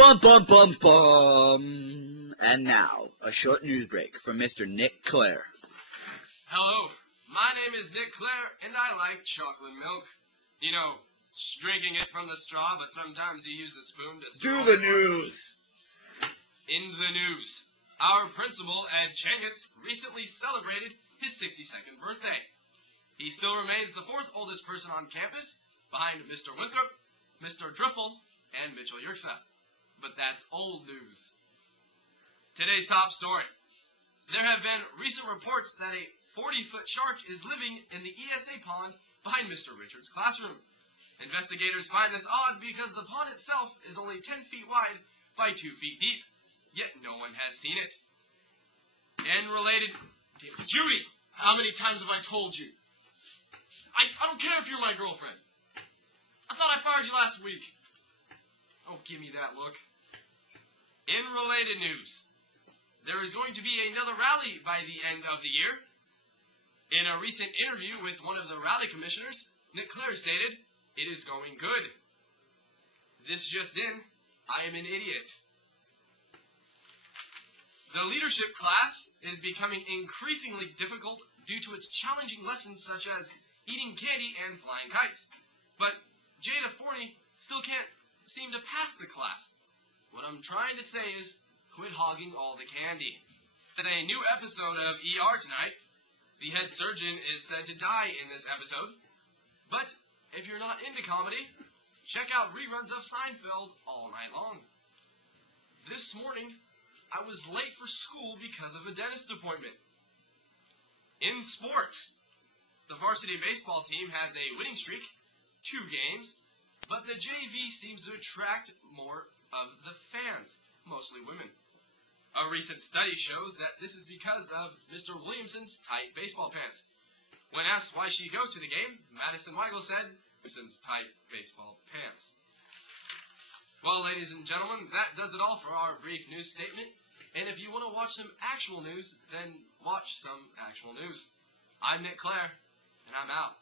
Bum, bum, bum, bum. And now, a short news break from Mr.Nic Clare. Hello, my name is Nic Clare, and I like chocolate milk. You know, drinking it from the straw, but sometimes you use the spoon to... Do the news! In the news, our principal, Ed Changus, recently celebrated his 62nd birthday. He still remains the fourth oldest person on campus, behind Mr. Winthrop, Mr. Driffle, and Mitchell Yerxa. But that's old news. Today's top story. There have been recent reports that a 40-foot shark is living in the ESA pond behind Mr. Richards' classroom. Investigators find this odd because the pond itself is only 10 feet wide by 2 feet deep, yet no one has seen it. And related... Judy, how many times have I told you? I don't care if you're my girlfriend. I thought I fired you last week. Don't give me that look. In related news, there is going to be another rally by the end of the year. In a recent interview with one of the rally commissioners, Nic Clare stated, "It is going good." This just in, I am an idiot. The leadership class is becoming increasingly difficult due to its challenging lessons such as eating candy and flying kites. But Jada Forney still can't seem to pass the class. What I'm trying to say is, quit hogging all the candy. There's a new episode of ER tonight. The head surgeon is said to die in this episode. But if you're not into comedy, check out reruns of Seinfeld all night long. This morning, I was late for school because of a dentist appointment. In sports, the varsity baseball team has a winning streak, 2 games, but the JV seems to attract more of the fans, mostly women. A recent study shows that this is because of Mr. Williamson's tight baseball pants. When asked why she goes to the game, Madison Weigel said, "Williamson's tight baseball pants." Well, ladies and gentlemen, that does it all for our brief news statement. And if you want to watch some actual news, then watch some actual news. I'm Nic Clare, and I'm out.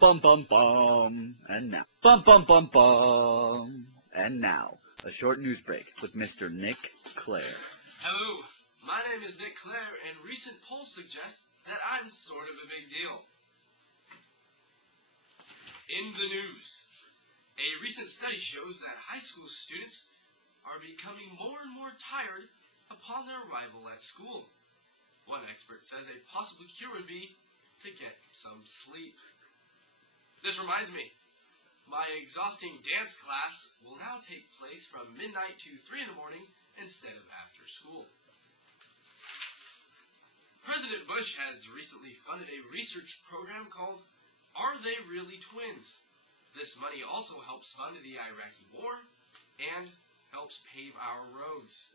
Bum, bum, bum. And now. Bum, bum, bum, bum. And now, a short news break with Mr.Nic Clare. Hello, my name is Nic Clare, and recent polls suggest that I'm sort of a big deal. In the news, a recent study shows that high school students are becoming more and more tired upon their arrival at school. One expert says a possible cure would be to get some sleep. This reminds me, my exhausting dance class will now take place from midnight to 3 in the morning instead of after school. President Bush has recently funded a research program called Are They Really Twins? This money also helps fund the Iraqi war and helps pave our roads.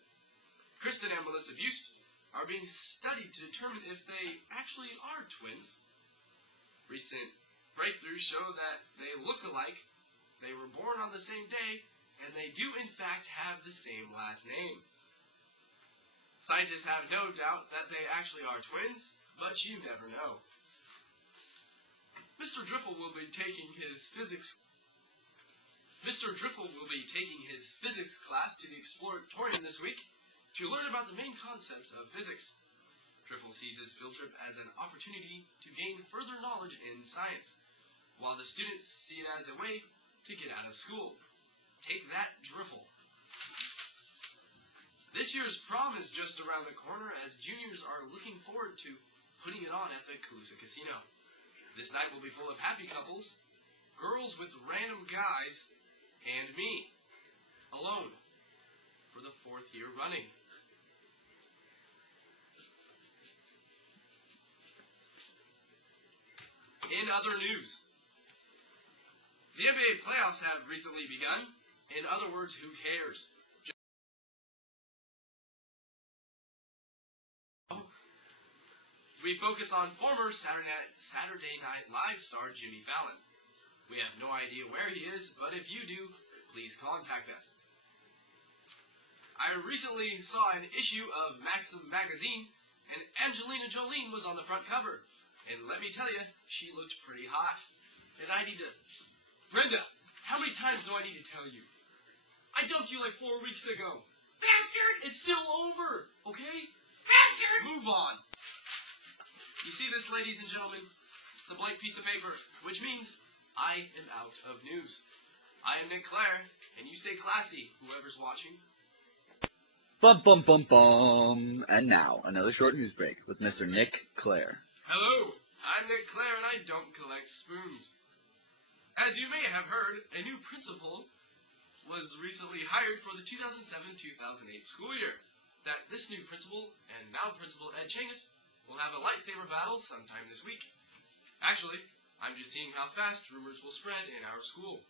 Kristen and Melissa Bust are being studied to determine if they actually are twins. Recent breakthroughs show that they look alike, they were born on the same day, and they do in fact have the same last name. Scientists have no doubt that they actually are twins, but you never know. Mr. Driffle will be taking his physics class to the Exploratorium this week to learn about the main concepts of physics. Driffle sees his field trip as an opportunity to gain further knowledge in science, while the students see it as a way to get out of school. Take that, Driffle. This year's prom is just around the corner as juniors are looking forward to putting it on at the Calusa Casino. This night will be full of happy couples, girls with random guys, and me, alone, for the 4th year running. In other news, the NBA playoffs have recently begun. In other words, who cares? We focus on former Saturday Night Live star Jimmy Fallon. We have no idea where he is, but if you do, please contact us. I recently saw an issue of Maxim magazine, and Angelina Jolie was on the front cover. And let me tell you, she looked pretty hot. And I need to... Brenda, how many times do I need to tell you? I dumped you like 4 weeks ago. Bastard! It's still over, okay? Bastard! Move on. You see this, ladies and gentlemen? It's a blank piece of paper, which means I am out of news. I am Nic Clare, and you stay classy, whoever's watching. Bum bum bum bum. And now, another short news break with Mr. Nic Clare. Hello, I'm Nic Clare, and I don't collect spoons. As you may have heard, a new principal was recently hired for the 2007-2008 school year. That this new principal, and now principal Ed Changus, will have a lightsaber battle sometime this week. Actually, I'm just seeing how fast rumors will spread in our school.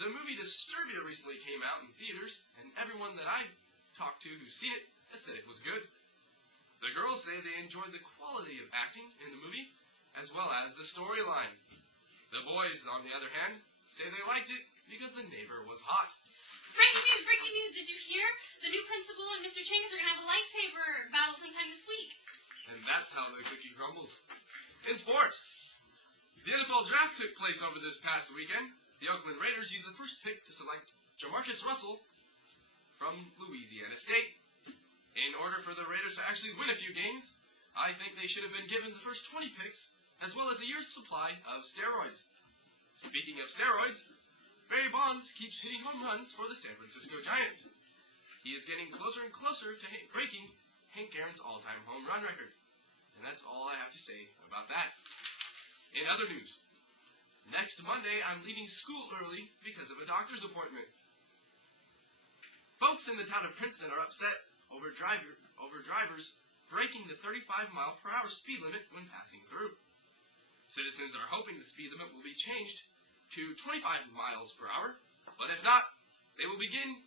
The movie Disturbia recently came out in theaters, and everyone that I talked to who's seen it has said it was good. The girls say they enjoyed the quality of acting in the movie, as well as the storyline. The boys, on the other hand, say they liked it because the neighbor was hot. Breaking news, breaking news. Did you hear? The new principal and Mr. Changus are going to have a lightsaber battle sometime this week. And that's how the cookie crumbles. In sports, the NFL draft took place over this past weekend. The Oakland Raiders used the first pick to select Jamarcus Russell from Louisiana State. In order for the Raiders to actually win a few games, I think they should have been given the first 20 picks, as well as a year's supply of steroids. Speaking of steroids, Barry Bonds keeps hitting home runs for the San Francisco Giants. He is getting closer and closer to breaking Hank Aaron's all-time home run record. And that's all I have to say about that. In other news, next Monday I'm leaving school early because of a doctor's appointment. Folks in the town of Princeton are upset over drivers breaking the 35-mile-per-hour speed limit when passing through. Citizens are hoping the speed limit will be changed to 25 miles per hour, but if not, they will begin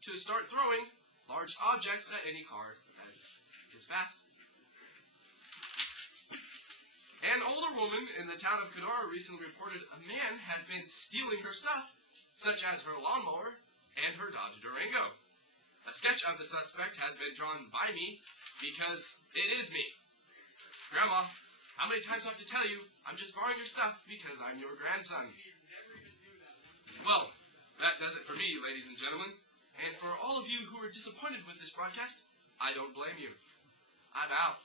to start throwing large objects at any car that is fast. An older woman in the town of Kenora recently reported a man has been stealing her stuff, such as her lawnmower and her Dodge Durango. A sketch of the suspect has been drawn by me because it is me. Grandma, how many times do I have to tell you I'm just borrowing your stuff because I'm your grandson? Well, that does it for me, ladies and gentlemen. And for all of you who are disappointed with this broadcast, I don't blame you. I'm out.